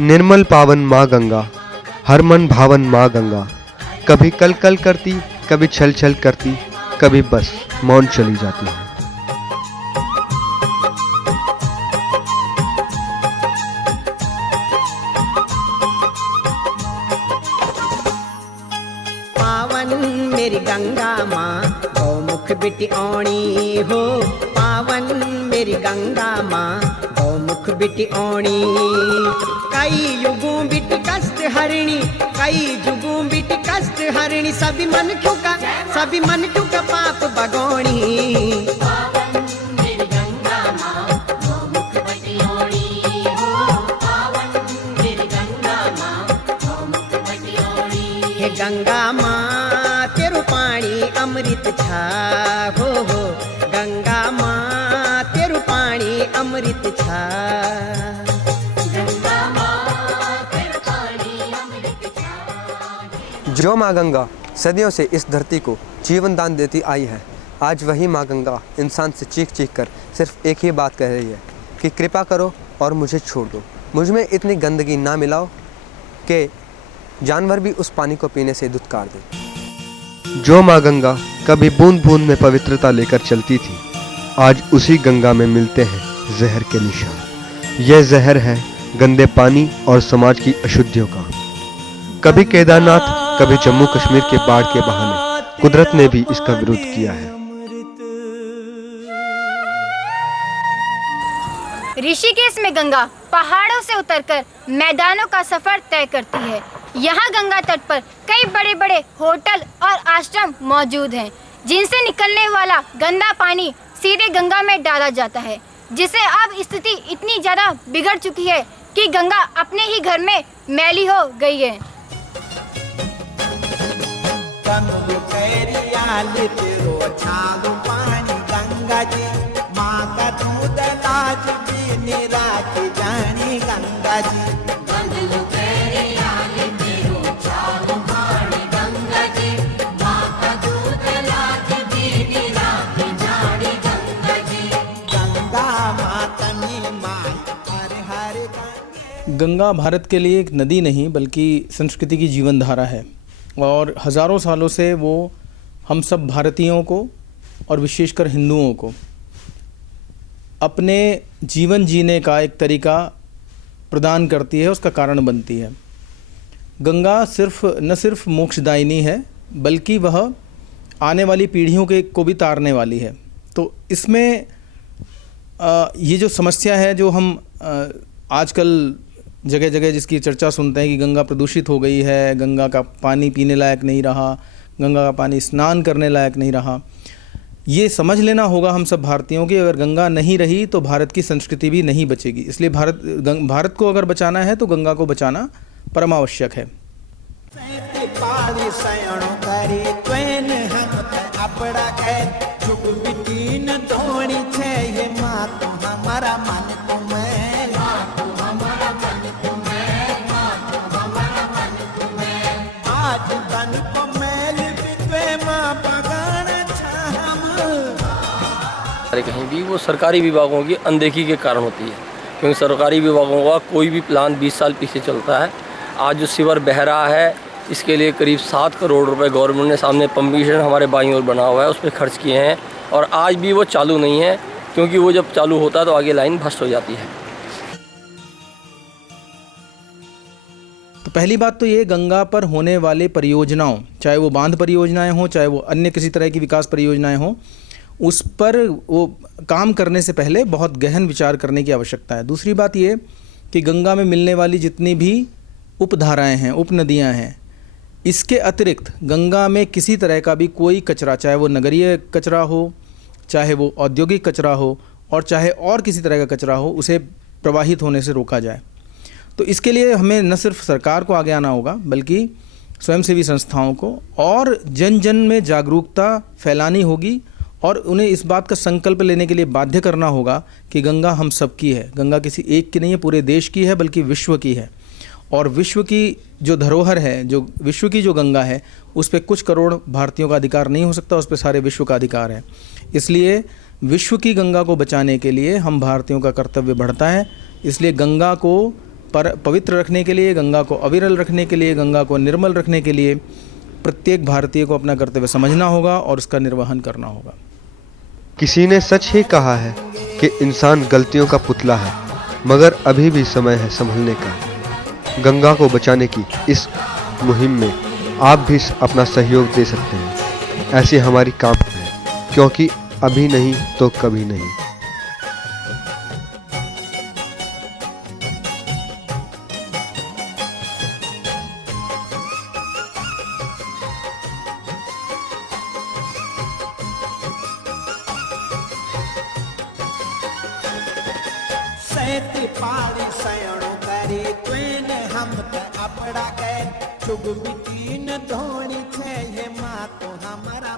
निर्मल पावन माँ गंगा, हर मन भावन माँ गंगा, कभी कल कल करती, कभी छल छल करती, कभी बस मौन चली जाती है। पावन मेरी गंगा माँ गौमुख बिटी ओणी हो, पावन मेरी गंगा माँ गौमुख बिटी ओणी। कई युगों बिटी कष्ट हरिणी, कई युगों बिटी कष्ट हरिणी, सभी मन क्यों का पाप बगोणी। हे गंगा माँ तेरू पानी अमृत छा हो, गंगा माँ तेरू पानी अमृत छा। गंगा माँ तेरू पानी अमृत छा। जो माँ गंगा सदियों से इस धरती को जीवन दान देती आई है, आज वही माँ गंगा इंसान से चीख चीख कर सिर्फ एक ही बात कह रही है कि कृपा करो और मुझे छोड़ दो। मुझ में इतनी गंदगी ना मिलाओ कि जानवर भी उस पानी को पीने से दुत्कार दे। जो माँ गंगा कभी बूंद बूंद में पवित्रता लेकर चलती थी, आज उसी गंगा में मिलते हैं जहर के निशान। यह जहर है गंदे पानी और समाज की अशुद्धियों का। कभी केदारनाथ, कभी जम्मू कश्मीर के बाढ़ के बहाने कुदरत ने भी इसका विरोध किया है। ऋषिकेश में गंगा पहाड़ों से उतरकर मैदानों का सफर तय करती है। यहाँ गंगा तट पर कई बड़े बड़े होटल और आश्रम मौजूद हैं, जिनसे निकलने वाला गंदा पानी सीधे गंगा में डाला जाता है, जिससे अब स्थिति इतनी ज्यादा बिगड़ चुकी है कि गंगा अपने ही घर में मैली हो गई है। गंगा जी माँ का दूध लाज भी निराख जानी गंगा जी। गंगा भारत के लिए एक नदी नहीं बल्कि संस्कृति की जीवन धारा है और हज़ारों सालों से वो हम सब भारतीयों को और विशेषकर हिंदुओं को अपने जीवन जीने का एक तरीका प्रदान करती है, उसका कारण बनती है। गंगा न सिर्फ मोक्षदायिनी है बल्कि वह आने वाली पीढ़ियों को भी तारने वाली है। तो इसमें ये जो समस्या है जो हम आजकल जगह जगह जिसकी चर्चा सुनते हैं कि गंगा प्रदूषित हो गई है, गंगा का पानी पीने लायक नहीं रहा, गंगा का पानी स्नान करने लायक नहीं रहा, ये समझ लेना होगा हम सब भारतीयों की। अगर गंगा नहीं रही तो भारत की संस्कृति भी नहीं बचेगी। इसलिए भारत को अगर बचाना है तो गंगा को बचाना परमावश्यक है। कहीं भी वो सरकारी विभागों की अनदेखी के कारण होती है, क्योंकि सरकारी विभागों का कोई भी प्लान 20 साल पीछे चलता है। आज जो सीवर बह रहा है इसके लिए करीब 7 करोड़ रुपए गवर्नमेंट ने सामने पंप स्टेशन हमारे बाईं ओर बना हुआ है उस पर खर्च किए हैं और आज भी वो चालू नहीं है, क्योंकि वो जब चालू होता है तो आगे लाइन भ्रष्ट हो जाती है। तो पहली बात तो ये, गंगा पर होने वाले परियोजनाओं, चाहे वो बांध परियोजनाएं हों, चाहे वो अन्य किसी तरह की विकास परियोजनाएं हों, उस पर वो काम करने से पहले बहुत गहन विचार करने की आवश्यकता है। दूसरी बात ये कि गंगा में मिलने वाली जितनी भी उपधाराएं हैं, उपनदियां हैं, इसके अतिरिक्त गंगा में किसी तरह का भी कोई कचरा, चाहे वो नगरीय कचरा हो, चाहे वो औद्योगिक कचरा हो और चाहे और किसी तरह का कचरा हो, उसे प्रवाहित होने से रोका जाए। तो इसके लिए हमें न सिर्फ सरकार को आगे आना होगा बल्कि स्वयंसेवी संस्थाओं को और जन जन में जागरूकता फैलानी होगी और उन्हें इस बात का संकल्प लेने के लिए बाध्य करना होगा कि गंगा हम सबकी है। गंगा किसी एक की नहीं है, पूरे देश की है बल्कि विश्व की है। और विश्व की जो धरोहर है, जो विश्व की जो गंगा है, उस पर कुछ करोड़ भारतीयों का अधिकार नहीं हो सकता, उस पर सारे विश्व का अधिकार है। इसलिए विश्व की गंगा को बचाने के लिए हम भारतीयों का कर्तव्य बढ़ता है। इसलिए गंगा को पवित्र रखने के लिए, गंगा को अविरल रखने के लिए, गंगा को निर्मल रखने के लिए प्रत्येक भारतीय को अपना कर्तव्य समझना होगा और उसका निर्वहन करना होगा। किसी ने सच ही कहा है कि इंसान गलतियों का पुतला है, मगर अभी भी समय है संभलने का। गंगा को बचाने की इस मुहिम में आप भी अपना सहयोग दे सकते हैं। ऐसी हमारी काम है, क्योंकि अभी नहीं तो कभी नहीं। सैती पाड़ी सयणो करी तुने हम त अपड़ा के चुग बिटीन धोनी छे हे माँ तो हमारा